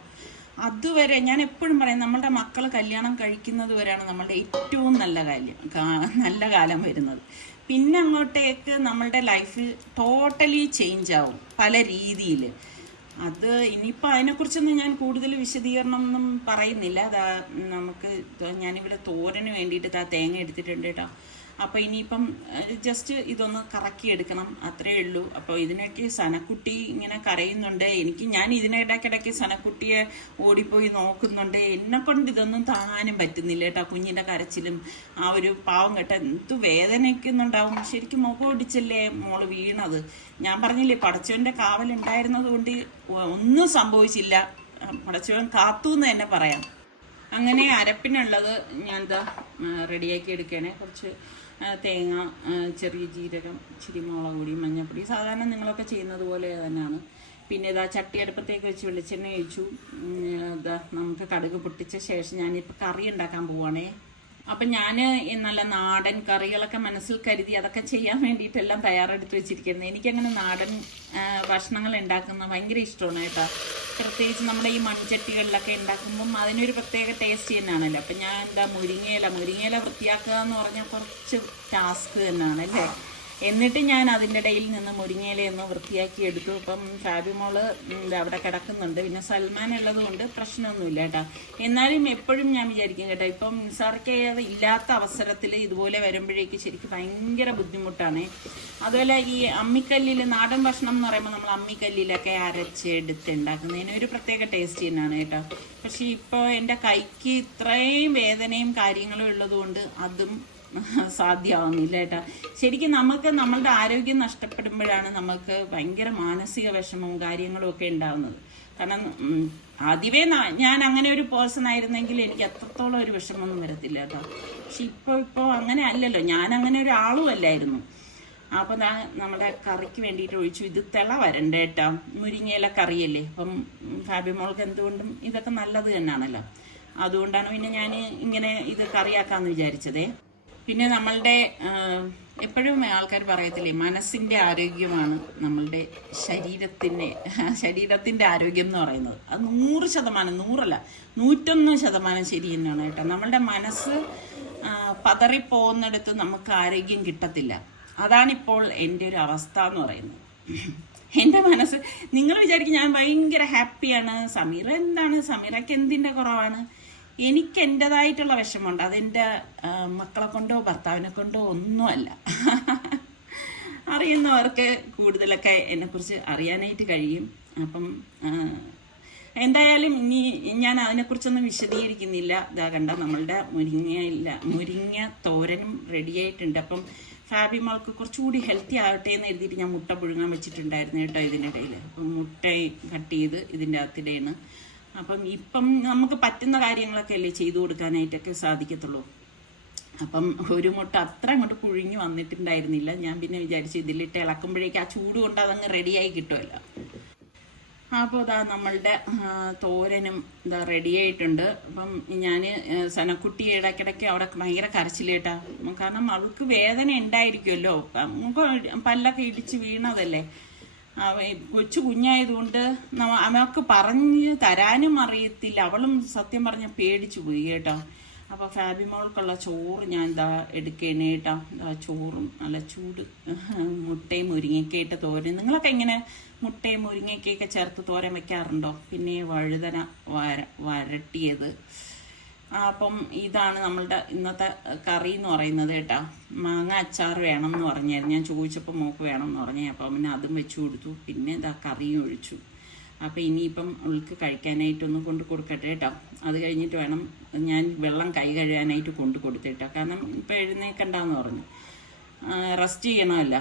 അതുവരെ ഞാൻ എപ്പോഴും പറയും നമ്മളുടെ മക്കൾ കല്യാണം കഴിക്കുന്നത് വരെയാണ് നമ്മളുടെ ഏറ്റവും നല്ല കാലം വരുന്നത്. പിന്നെ അങ്ങോട്ടേക്ക് നമ്മളുടെ ലൈഫ് ടോട്ടലി ചേഞ്ച് ആവും പല രീതിയിൽ. അത് ഇനിയിപ്പോൾ അതിനെക്കുറിച്ചൊന്നും ഞാൻ കൂടുതൽ വിശദീകരണം ഒന്നും പറയുന്നില്ല. ഞാനിവിടെ തോരന് വേണ്ടിയിട്ട് തേങ്ങ എടുത്തിട്ടുണ്ട് കേട്ടോ. അപ്പോൾ ഇനിയിപ്പം ജസ്റ്റ് ഇതൊന്ന് കറക്കിയെടുക്കണം, അത്രയേ ഉള്ളൂ. അപ്പോൾ ഇതിനൊക്കെ സനക്കുട്ടി ഇങ്ങനെ കരയുന്നുണ്ട്. ഞാൻ ഇതിനിടയ്ക്കിടയ്ക്ക് സനക്കുട്ടിയെ ഓടിപ്പോയി നോക്കുന്നുണ്ട്. എന്നെക്കൊണ്ട് ഇതൊന്നും താങ്ങാനും പറ്റുന്നില്ല കേട്ടോ. കുഞ്ഞിൻ്റെ കരച്ചിലും ആ ഒരു പാവം കേട്ടോ എന്ത് വേദനയ്ക്കുന്നുണ്ടാവും. ശരിക്കും മുഖമൊടിച്ചല്ലേ മോള് വീണത്. ഞാൻ പറഞ്ഞില്ലേ പടച്ചവൻ്റെ കാവലുണ്ടായിരുന്നത് കൊണ്ട് ഒന്നും സംഭവിച്ചില്ല. പടച്ചവൻ കാത്തു എന്ന് തന്നെ പറയാം. അങ്ങനെ അരപ്പിനുള്ളത് ഞാൻ റെഡിയാക്കി എടുക്കണേ. കുറച്ച് തേങ്ങ, ചെറിയ ജീരകം, ഇച്ചിരി മുളക് പൊടി, മഞ്ഞൾപ്പൊടി, സാധാരണ നിങ്ങളൊക്കെ ചെയ്യുന്നത് പോലെ തന്നെയാണ്. പിന്നെ ചട്ടി അടുപ്പത്തേക്ക് വെച്ച് വെളിച്ചെണ്ണ ഒഴിച്ചു. നമുക്ക് കടുക് പൊട്ടിച്ച ശേഷം ഞാനിപ്പോൾ കറി ഉണ്ടാക്കാൻ പോവുകയാണേ. അപ്പം ഞാൻ നല്ല നാടൻ കറികളൊക്കെ മനസ്സിൽ കരുതി അതൊക്കെ ചെയ്യാൻ വേണ്ടിയിട്ടെല്ലാം തയ്യാറെടുത്ത് വെച്ചിരിക്കുന്നത്. എനിക്കങ്ങനെ നാടൻ ഭക്ഷണങ്ങൾ ഉണ്ടാക്കുന്നത് ഭയങ്കര ഇഷ്ടമാണ് കേട്ടോ. പ്രത്യേകിച്ച് നമ്മുടെ ഈ മൺചട്ടികളിലൊക്കെ ഉണ്ടാക്കുമ്പം അതിനൊരു പ്രത്യേക ടേസ്റ്റ് തന്നെയാണല്ലോ. അപ്പം ഞാൻ മുരിങ്ങയില വൃത്തിയാക്കുക എന്ന് പറഞ്ഞാൽ കുറച്ച് ടാസ്ക് തന്നെയാണ് അല്ലേ. എന്നിട്ട് ഞാൻ അതിൻ്റെ ഇടയിൽ നിന്ന് മുരിങ്ങയിലയൊന്ന് വൃത്തിയാക്കി എടുത്തു. ഇപ്പം ഫാബിമോള് അവിടെ കിടക്കുന്നുണ്ട്. പിന്നെ സൽമാൻ ഉള്ളത് കൊണ്ട് പ്രശ്നമൊന്നുമില്ല കേട്ടോ. എന്നാലും എപ്പോഴും ഞാൻ വിചാരിക്കും കേട്ടോ, ഇപ്പം നിസാർക്ക് ഇല്ലാത്ത അവസരത്തിൽ ഇതുപോലെ വരുമ്പോഴേക്ക് ശരിക്കും ഭയങ്കര ബുദ്ധിമുട്ടാണ്. അതുപോലെ ഈ അമ്മിക്കല്ലിൽ നാടൻ ഭക്ഷണം എന്ന് പറയുമ്പോൾ നമ്മൾ അമ്മിക്കല്ലിലൊക്കെ അരച്ച് എടുത്ത് ഉണ്ടാക്കുന്നതിന് ഒരു പ്രത്യേക ടേസ്റ്റ് തന്നെയാണ് കേട്ടോ. പക്ഷെ ഇപ്പോൾ എൻ്റെ കൈക്ക് ഇത്രയും വേദനയും കാര്യങ്ങളും ഉള്ളതുകൊണ്ട് അതും സാധ്യമാവുന്നില്ല കേട്ടോ. ശരിക്കും നമുക്ക് നമ്മളുടെ ആരോഗ്യം നഷ്ടപ്പെടുമ്പോഴാണ് നമുക്ക് ഭയങ്കര മാനസിക വിഷമവും കാര്യങ്ങളും ഒക്കെ ഉണ്ടാവുന്നത്. കാരണം ആദ്യമേ ഞാൻ അങ്ങനെ ഒരു പേഴ്സൺ ആയിരുന്നെങ്കിൽ എനിക്ക് അത്രത്തോളം ഒരു വിഷമമൊന്നും വരത്തില്ല കേട്ടോ. പക്ഷെ ഇപ്പോൾ അങ്ങനെ അല്ലല്ലോ, ഞാൻ അങ്ങനെ ഒരാളും അല്ലായിരുന്നു. അപ്പം നമ്മുടെ കറിക്ക് വേണ്ടിയിട്ട് ഒഴിച്ചു. ഇത് തിള വരണ്ട കേട്ടോ, മുരിങ്ങയില കറിയല്ലേ. അപ്പം ഫാബിമോൾക്ക് എന്തുകൊണ്ടും ഇതൊക്കെ നല്ലത് തന്നെയാണല്ലോ. അതുകൊണ്ടാണ് പിന്നെ ഞാൻ ഇങ്ങനെ ഇത് കറിയാക്കാമെന്ന് വിചാരിച്ചതേ. പിന്നെ നമ്മളുടെ എപ്പോഴും ആൾക്കാർ പറയത്തില്ലേ, മനസ്സിൻ്റെ ആരോഗ്യമാണ് നമ്മളുടെ ശരീരത്തിൻ്റെ ആരോഗ്യം എന്ന് പറയുന്നത്. അത് 100%, 100 101% ശരി തന്നെയാണ് കേട്ടോ. നമ്മളുടെ മനസ്സ് പതറിപ്പോകുന്നിടത്ത് നമുക്ക് ആരോഗ്യം കിട്ടത്തില്ല. അതാണിപ്പോൾ എൻ്റെ ഒരു അവസ്ഥ എന്ന് പറയുന്നത്. എൻ്റെ മനസ്സ്, നിങ്ങൾ വിചാരിക്കും ഞാൻ ഭയങ്കര ഹാപ്പിയാണ്, സമീറ എന്താണ്, സമീറയ്ക്ക് എന്തിൻ്റെ കുറവാണ്? എനിക്ക് എൻ്റെതായിട്ടുള്ള വിഷമമുണ്ട്. അതെൻ്റെ മക്കളെ കൊണ്ടോ ഭർത്താവിനെ കൊണ്ടോ ഒന്നുമല്ല. അറിയുന്നവർക്ക് കൂടുതലൊക്കെ എന്നെക്കുറിച്ച് അറിയാനായിട്ട് കഴിയും. അപ്പം എന്തായാലും ഇനി ഞാൻ അതിനെക്കുറിച്ചൊന്നും വിശദീകരിക്കുന്നില്ല. ഇതാ കണ്ട, നമ്മളുടെ മുരിങ്ങ തോരനും റെഡിയായിട്ടുണ്ട്. അപ്പം ഫാബിമോൾക്ക് കുറച്ചുകൂടി ഹെൽത്തി ആകട്ടെ എന്ന് എഴുതിയിട്ട് ഞാൻ മുട്ട പുഴുങ്ങാൻ വെച്ചിട്ടുണ്ടായിരുന്നു കേട്ടോ ഇതിനിടയിൽ. അപ്പം മുട്ട കട്ട് ചെയ്ത് ഇതിൻ്റെ അകത്തിടയാണ്. ഇപ്പം നമുക്ക് പറ്റുന്ന കാര്യങ്ങളൊക്കെ അല്ലേ ചെയ്തു കൊടുക്കാനായിട്ടൊക്കെ സാധിക്കത്തുള്ളൂ. അപ്പം ഒരു മുട്ട അത്ര അങ്ങോട്ട് പുഴുങ്ങി വന്നിട്ടുണ്ടായിരുന്നില്ല. ഞാൻ പിന്നെ വിചാരിച്ചു ഇതിലിട്ട് ഇളക്കുമ്പോഴേക്ക് ആ ചൂട് കൊണ്ട് അതങ്ങ് റെഡിയായി കിട്ടുമല്ലോ. അപ്പോൾ ഇതാ നമ്മളുടെ തോരനും ഇതാ റെഡിയായിട്ടുണ്ട്. അപ്പം ഞാൻ സനക്കുട്ടി ഇടയ്ക്കിടയ്ക്ക് അവിടെ ഭയങ്കര കരച്ചിലേട്ടാ. കാരണം അവൾക്ക് വേദന ഉണ്ടായിരിക്കുമല്ലോ, പല്ലൊക്കെ ഇടിച്ച് വീണതല്ലേ. കൊച്ചു കുഞ്ഞായതുകൊണ്ട് അവൾക്ക് പറഞ്ഞു തരാനും അറിയത്തില്ല. അവളും സത്യം പറഞ്ഞ പേടിച്ചു പോയി കേട്ടോ. അപ്പോൾ ഫാബിമോൾക്കുള്ള ചോറ് ഞാൻ ഇതാ എടുക്കേണേ കേട്ടോ. ചോറും നല്ല ചൂട് മുട്ടയും മുരിങ്ങയ്ക്കയിട്ട് തോരൻ. നിങ്ങളൊക്കെ ഇങ്ങനെ മുട്ടയും മുരിങ്ങയ്ക്കൊക്കെ ചേർത്ത് തോരൻ വെക്കാറുണ്ടോ? പിന്നെ വഴുതന വരട്ടിയത്. അപ്പം ഇതാണ് നമ്മളുടെ ഇന്നത്തെ കറി എന്ന് പറയുന്നത് കേട്ടോ. മാങ്ങ അച്ചാർ വേണം എന്ന് പറഞ്ഞായിരുന്നു. ഞാൻ ചോദിച്ചപ്പോൾ മോക്ക് വേണം എന്ന് പറഞ്ഞേ. അപ്പം പിന്നെ അതും വെച്ചു കൊടുത്തു. പിന്നെ ഇതാ കറിയും ഒഴിച്ചു. അപ്പം ഇനിയിപ്പം അവൾക്ക് കഴിക്കാനായിട്ടൊന്ന് കൊണ്ട് കൊടുക്കട്ടെ കേട്ടോ. അത് കഴിഞ്ഞിട്ട് വേണം ഞാൻ വെള്ളം കൈ കഴുകാനായിട്ട് കൊണ്ട് കൊടുത്തേട്ടോ. കാരണം ഇപ്പം എഴുന്നേക്കണ്ടെന്ന് പറഞ്ഞു, റെസ്റ്റ് ചെയ്യണമല്ല.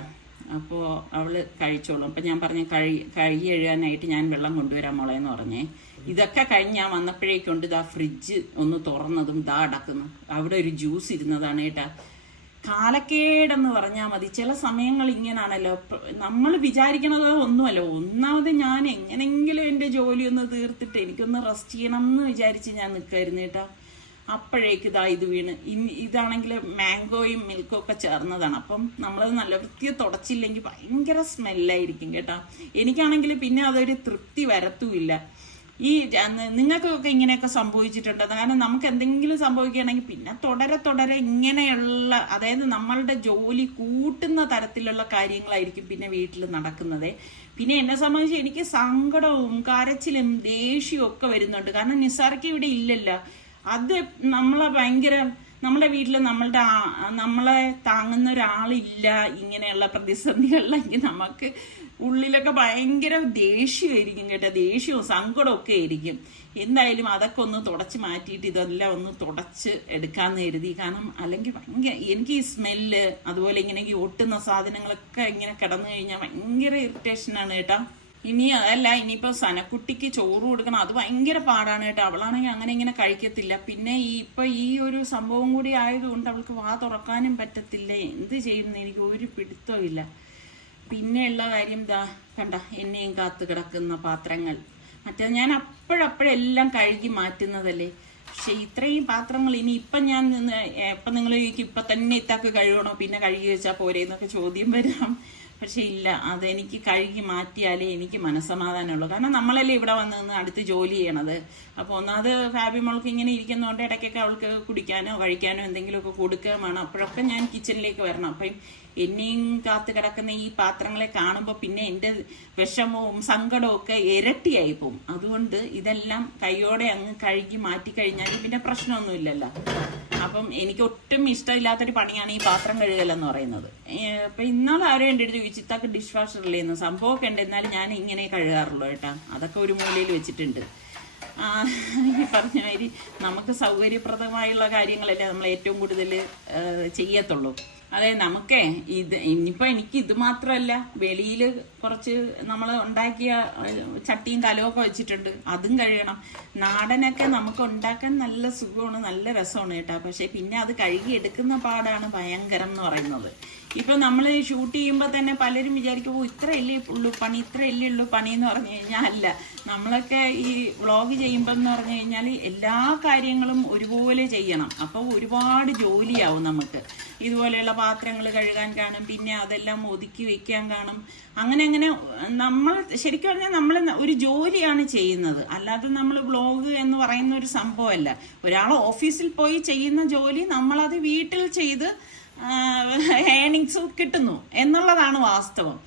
അപ്പോൾ അവൾ കഴിച്ചോളും. അപ്പം ഞാൻ പറഞ്ഞു കഴുകി എഴുകാനായിട്ട് ഞാൻ വെള്ളം കൊണ്ടുവരാൻ മോളേന്ന് പറഞ്ഞേ. ഇതൊക്കെ കഴിഞ്ഞ് ഞാൻ വന്നപ്പോഴേക്കൊണ്ട് ഇതാ ഫ്രിഡ്ജ് ഒന്ന് തുറന്നതും ഇതാ അടക്കുന്നു. അവിടെ ഒരു ജ്യൂസ് ഇരുന്നതാണ് കേട്ടാ. കാലക്കേടെന്ന് പറഞ്ഞാൽ മതി. ചില സമയങ്ങൾ ഇങ്ങനാണല്ലോ. നമ്മൾ വിചാരിക്കണത് ഒന്നുമല്ലോ. ഒന്നാമത് ഞാൻ എങ്ങനെങ്കിലും എൻ്റെ ജോലി ഒന്ന് തീർത്തിട്ട് എനിക്കൊന്ന് റെസ്റ്റ് ചെയ്യണം എന്ന് വിചാരിച്ച് ഞാൻ നിൽക്കായിരുന്നു കേട്ടോ. അപ്പോഴേക്ക് ഇതാ ഇത് വീണ്. ഇതാണെങ്കിൽ മാംഗോയും മിൽക്കും ഒക്കെ ചേർന്നതാണ്. അപ്പം നമ്മളത് നല്ല വൃത്തിയെ തുടച്ചില്ലെങ്കിൽ ഭയങ്കര സ്മെല്ലായിരിക്കും കേട്ടോ. എനിക്കാണെങ്കിൽ പിന്നെ അതൊരു തൃപ്തി വരത്തുമില്ല. ഈ നിങ്ങൾക്കൊക്കെ ഇങ്ങനെയൊക്കെ സംഭവിച്ചിട്ടുണ്ട്? കാരണം നമുക്ക് എന്തെങ്കിലും സംഭവിക്കുകയാണെങ്കിൽ പിന്നെ തുടരെ ഇങ്ങനെയുള്ള, അതായത് നമ്മളുടെ ജോലി കൂട്ടുന്ന തരത്തിലുള്ള കാര്യങ്ങളായിരിക്കും പിന്നെ വീട്ടിൽ നടക്കുന്നത്. പിന്നെ എന്നെ സംബന്ധിച്ച് എനിക്ക് സങ്കടവും കരച്ചിലും ദേഷ്യവും ഒക്കെ വരുന്നുണ്ട്. കാരണം നിസാർക്ക് ഇവിടെ ഇല്ലല്ലോ. അത് നമ്മുടെ വീട്ടിൽ നമ്മളെ താങ്ങുന്ന ഒരാളില്ല ഇങ്ങനെയുള്ള പ്രതിസന്ധികളിലെങ്കിൽ നമുക്ക് ഉള്ളിലൊക്കെ ഭയങ്കര ദേഷ്യമായിരിക്കും കേട്ടോ. ദേഷ്യവും സങ്കടവും ഒക്കെ ആയിരിക്കും. എന്തായാലും അതൊക്കെ ഒന്ന് തുടച്ച് മാറ്റിയിട്ട് ഇതെല്ലാം ഒന്ന് തുടച്ച് എടുക്കാമെന്ന് കരുതി. കാരണം അല്ലെങ്കിൽ ഭയങ്കര എനിക്ക് ഈ സ്മെല്ല്, അതുപോലെ ഇങ്ങനെ ഈ ഒട്ടുന്ന സാധനങ്ങളൊക്കെ ഇങ്ങനെ കിടന്നു കഴിഞ്ഞാൽ ഭയങ്കര ഇറിറ്റേഷനാണ് കേട്ടോ. ഇനിയിപ്പോൾ സനക്കുട്ടിക്ക് ചോറ് കൊടുക്കണം. അത് ഭയങ്കര പാടാണ് കേട്ടോ. അവളാണെങ്കിൽ അങ്ങനെ ഇങ്ങനെ കഴിക്കത്തില്ല. പിന്നെ ഈ ഒരു സംഭവം കൂടി ആയതുകൊണ്ട് അവൾക്ക് വാ തുറക്കാനും പറ്റത്തില്ല. എന്ത് ചെയ്യുന്നു എനിക്ക് ഒരു പിടുത്തവും ഇല്ല. പിന്നെയുള്ള കാര്യം ഇതാ കണ്ട, എന്നെയും കാത്തു കിടക്കുന്ന പാത്രങ്ങൾ. മറ്റേ ഞാൻ അപ്പോഴെല്ലാം കഴുകി മാറ്റുന്നതല്ലേ. പക്ഷെ ഇത്രയും പാത്രങ്ങൾ ഇപ്പം നിങ്ങൾ ചോദിക്കും ഇപ്പം തന്നെ ഇത്താക്ക് കഴുകണോ, പിന്നെ കഴുകി വെച്ചാൽ പോരെ എന്നൊക്കെ ചോദ്യം വരാം. പക്ഷെ ഇല്ല, അതെനിക്ക് കഴുകി മാറ്റിയാലേ എനിക്ക് മനസ്സമാധാനമുള്ളൂ. കാരണം നമ്മളല്ലേ ഇവിടെ വന്ന് നിന്ന് അടുത്ത് ജോലി ചെയ്യണത്. അപ്പോൾ ഒന്നാമത് ഫാബി മോൾക്ക് ഇങ്ങനെ ഇരിക്കുന്നതുകൊണ്ട് ഇടയ്ക്കൊക്കെ അവൾക്ക് കുടിക്കാനോ കഴിക്കാനോ എന്തെങ്കിലുമൊക്കെ കൊടുക്കുകയും വേണം. അപ്പോഴൊക്കെ ഞാൻ കിച്ചണിലേക്ക് വരണം. അപ്പം എന്നെയും കാത്ത് കിടക്കുന്ന ഈ പാത്രങ്ങളെ കാണുമ്പോൾ പിന്നെ എൻ്റെ വിഷമവും സങ്കടവും ഒക്കെ ഇരട്ടിയായി പോകും. അതുകൊണ്ട് ഇതെല്ലാം കൈയോടെ അങ്ങ് കഴുകി മാറ്റി കഴിഞ്ഞാൽ പിന്നെ പ്രശ്നമൊന്നുമില്ലല്ലോ. അപ്പം എനിക്ക് ഒട്ടും ഇഷ്ടമില്ലാത്തൊരു പണിയാണ് ഈ പാത്രം കഴുകലെന്ന് പറയുന്നത്. അപ്പം ഇന്നാൾ ആരും എൻ്റെ അടുത്ത് ചോദിച്ചു, ഇത്താക്ക് ഡിഷ് വാഷറില്ലേന്ന്. സംഭവമൊക്കെ ഉണ്ട്, എന്നാലും ഞാൻ ഇങ്ങനെ കഴുകാറുള്ളൂ കേട്ടോ. അതൊക്കെ ഒരു മൂലയിൽ വെച്ചിട്ടുണ്ട്. പറഞ്ഞ മാതിരി നമുക്ക് സൗകര്യപ്രദമായുള്ള കാര്യങ്ങളല്ലേ നമ്മൾ ഏറ്റവും കൂടുതൽ ചെയ്യത്തുള്ളൂ. അതെ, നമുക്കേ ഇനിയിപ്പോൾ എനിക്ക് ഇത് മാത്രമല്ല, വെളിയിൽ കുറച്ച് നമ്മൾ ഉണ്ടാക്കിയ ചട്ടിയും കലമൊക്കെ വെച്ചിട്ടുണ്ട്, അതും കഴുകണം. നാടനൊക്കെ നമുക്ക് ഉണ്ടാക്കാൻ നല്ല സുഖമാണ്, നല്ല രസമാണ് കേട്ടോ. പക്ഷെ പിന്നെ അത് കഴുകി എടുക്കുന്ന പാടാണ് ഭയങ്കരം എന്ന് പറയുന്നത്. ഇപ്പം നമ്മൾ ഷൂട്ട് ചെയ്യുമ്പോൾ തന്നെ പലരും വിചാരിക്കും, ഇത്രയല്ലേ ഉള്ളൂ പണി, ഇത്രയല്ലേ ഉള്ളൂ പണി എന്ന് പറഞ്ഞു കഴിഞ്ഞാൽ അല്ല. നമ്മളൊക്കെ ഈ വ്ളോഗ് ചെയ്യുമ്പോൾ എന്ന് പറഞ്ഞു കഴിഞ്ഞാൽ എല്ലാ കാര്യങ്ങളും ഒരുപോലെ ചെയ്യണം. അപ്പോൾ ഒരുപാട് ജോലിയാവും നമുക്ക്. ഇതുപോലെയുള്ള പാത്രങ്ങൾ കഴുകാൻ കാണും, പിന്നെ അതെല്ലാം ഒതുക്കി വെക്കാൻ കാണും. അങ്ങനെ നമ്മൾ ശരിക്കും പറഞ്ഞാൽ നമ്മൾ ഒരു ജോലിയാണ് ചെയ്യുന്നത്, അല്ലാതെ നമ്മൾ വ്ളോഗ് എന്ന് പറയുന്ന ഒരു സംഭവമല്ല. ഒരാൾ ഓഫീസിൽ പോയി ചെയ്യുന്ന ജോലി നമ്മളത് വീട്ടിൽ ചെയ്ത് ഏണിങ്സ് കിട്ടുന്നു എന്നുള്ളതാണ് വാസ്തവം.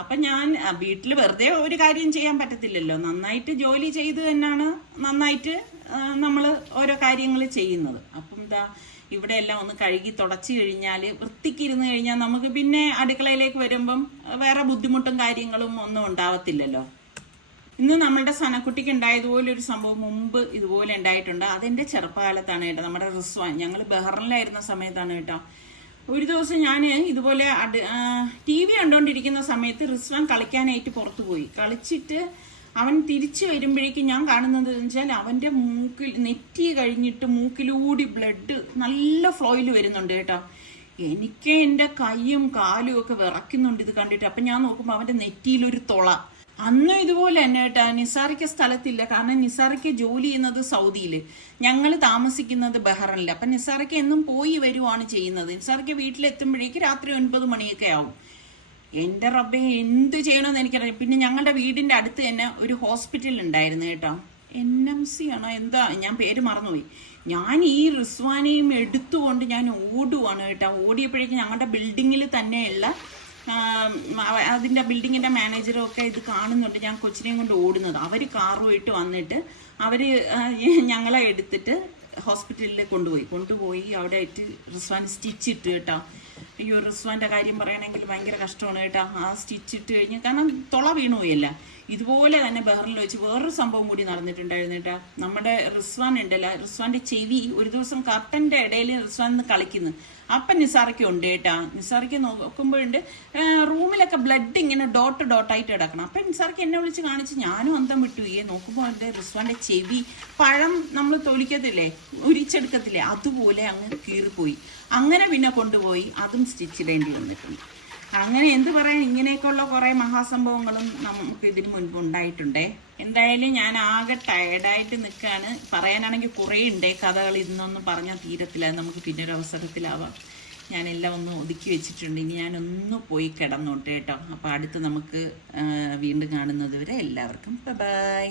അപ്പം ഞാൻ വീട്ടിൽ വെറുതെ ഒരു കാര്യം ചെയ്യാൻ പറ്റത്തില്ലല്ലോ. നന്നായിട്ട് ജോലി ചെയ്ത് തന്നെയാണ് നന്നായിട്ട് നമ്മൾ ഓരോ കാര്യങ്ങൾ ചെയ്യുന്നത്. അപ്പം ഇവിടെ എല്ലാം ഒന്ന് കഴുകി തുടച്ചു കഴിഞ്ഞാൽ, വൃത്തിക്കിരുന്ന് കഴിഞ്ഞാൽ നമുക്ക് പിന്നെ അടുക്കളയിലേക്ക് വരുമ്പം വേറെ ബുദ്ധിമുട്ടും കാര്യങ്ങളും ഒന്നും ഉണ്ടാവത്തില്ലല്ലോ. ഇന്ന് നമ്മളുടെ സനക്കുട്ടിക്ക് ഉണ്ടായതുപോലെ ഒരു സംഭവം മുമ്പ് ഇതുപോലെ ഉണ്ടായിട്ടുണ്ട്. അതെൻ്റെ ചെറുപ്പകാലത്താണ് കേട്ടോ. നമ്മുടെ റിസ്വാൻ, ഞങ്ങൾ ബഹ്റിനിലായിരുന്ന സമയത്താണ് കേട്ടോ. ഒരു ദിവസം ഞാൻ ഇതുപോലെ TV കണ്ടുകൊണ്ടിരിക്കുന്ന സമയത്ത് റിസ്വാൻ കളിക്കാനായിട്ട് പുറത്തു പോയി. കളിച്ചിട്ട് അവൻ തിരിച്ചു വരുമ്പോഴേക്കും ഞാൻ കാണുന്നത് വെച്ചാൽ അവൻ്റെ നെറ്റി കഴിഞ്ഞിട്ട് മൂക്കിലൂടി ബ്ലഡ് നല്ല ഫ്ലോയിൽ വരുന്നുണ്ട് കേട്ടോ. എനിക്ക് എൻ്റെ കൈയും കാലും ഒക്കെ വിറയ്ക്കുന്നുണ്ട് ഇത് കണ്ടിട്ട്. അപ്പം ഞാൻ നോക്കുമ്പോൾ അവൻ്റെ നെറ്റിയിലൊരു തുള. അന്നും ഇതുപോലെ തന്നെ കേട്ടാ. നിസാറിക്ക് സ്ഥലത്തില്ല, കാരണം നിസാറിക്ക് ജോലി ചെയ്യുന്നത് സൗദിയിൽ, ഞങ്ങൾ താമസിക്കുന്നത് ബഹ്റൈനിൽ. അപ്പം നിസാറിക്ക് എന്നും പോയി വരുവാണ് ചെയ്യുന്നത്. നിസാറിക്ക് വീട്ടിലെത്തുമ്പോഴേക്ക് രാത്രി 9 മണിയൊക്കെ ആവും. എൻ്റെ റബ്ബേ, എന്ത് ചെയ്യണമെന്ന് എനിക്കറിയാം. പിന്നെ ഞങ്ങളുടെ വീടിൻ്റെ അടുത്ത് തന്നെ ഒരു ഹോസ്പിറ്റൽ ഉണ്ടായിരുന്നു കേട്ടോ. NMC ആണോ എന്താ, ഞാൻ പേര് മറന്നുപോയി. ഞാൻ ഈ റിസ്വാനെയും എടുത്തുകൊണ്ട് ഞാൻ ഓടുവാണ് കേട്ടോ. ഓടിയപ്പോഴേക്കും ഞങ്ങളുടെ ബിൽഡിങ്ങിൽ തന്നെയുള്ള അതിൻ്റെ ബിൽഡിങ്ങിൻ്റെ മാനേജറും ഒക്കെ ഇത് കാണുന്നുണ്ട്, ഞാൻ കൊച്ചിനെയും കൊണ്ട് ഓടുന്നത്. അവർ കാറുമായിട്ട് വന്നിട്ട് അവർ ഞങ്ങളെ എടുത്തിട്ട് ഹോസ്പിറ്റലിൽ കൊണ്ടുപോയി അവിടെ ആയിട്ട് റിസ്വാൻ സ്റ്റിച്ചിട്ട് കേട്ടോ. അയ്യോ, റിസ്വാൻ്റെ കാര്യം പറയണമെങ്കിൽ ഭയങ്കര കഷ്ടമാണ് കേട്ടോ. ആ സ്റ്റിച്ചിട്ട് കഴിഞ്ഞ്, കാരണം തുള വീണുപോയല്ല. ഇതുപോലെ തന്നെ ബഹ്റിനിൽ വെച്ച് വേറൊരു സംഭവം കൂടി നടന്നിട്ടുണ്ടായിരുന്നു കേട്ടോ. നമ്മുടെ റിസ്വാൻ ഉണ്ടല്ലോ, റിസ്വാൻ്റെ ചെവി ഒരു ദിവസം കർട്ടൻ്റെ ഇടയിൽ റിസ്വാൻ കളിക്കുന്നു. അപ്പം നിസാറയ്ക്ക് ഉണ്ട് കേട്ടാ. നിസാറയ്ക്ക് നോക്കുമ്പോഴുണ്ട് റൂമിലൊക്കെ ബ്ലഡ് ഇങ്ങനെ ഡോട്ടായിട്ട് കിടക്കണം. അപ്പം നിസാറയ്ക്ക് എന്നെ വിളിച്ച് കാണിച്ച് ഞാനും അന്തം വിട്ടു. നോക്കുമ്പോൾ എൻ്റെ റിസ്വാൻ്റെ ചെവി പഴം നമ്മൾ തൊലിക്കത്തില്ലേ, ഉരിച്ചെടുക്കത്തില്ലേ, അതുപോലെ അങ്ങ് കീറിപ്പോയി. അങ്ങനെ പിന്നെ കൊണ്ടുപോയി അതും സ്റ്റിച്ചിടേണ്ടി വന്നിട്ടുണ്ട്. അങ്ങനെ എന്ത് പറയാൻ, ഇങ്ങനെയൊക്കെയുള്ള കുറേ മഹാസംഭവങ്ങളും നമുക്ക് ഇതിന് മുൻപ് ഉണ്ടായിട്ടുണ്ടേ. എന്തായാലും ഞാൻ ആകെ ടയർഡായിട്ട് നിൽക്കുകയാണ്. പറയാനാണെങ്കിൽ കുറേ ഉണ്ടേ കഥകൾ, ഇന്നൊന്നും പറഞ്ഞാൽ തീരത്തില്ല. നമുക്ക് പിന്നെ ഒരു അവസരത്തിലാവാം. ഞാനെല്ലാം ഒന്ന് ഒതുക്കി വെച്ചിട്ടുണ്ട്. ഇനി ഞാനൊന്ന് പോയി കിടന്നോട്ടെ കേട്ടോ. അപ്പോൾ അടുത്ത് നമുക്ക് വീണ്ടും കാണുന്നത് വരെ എല്ലാവർക്കും ബൈ.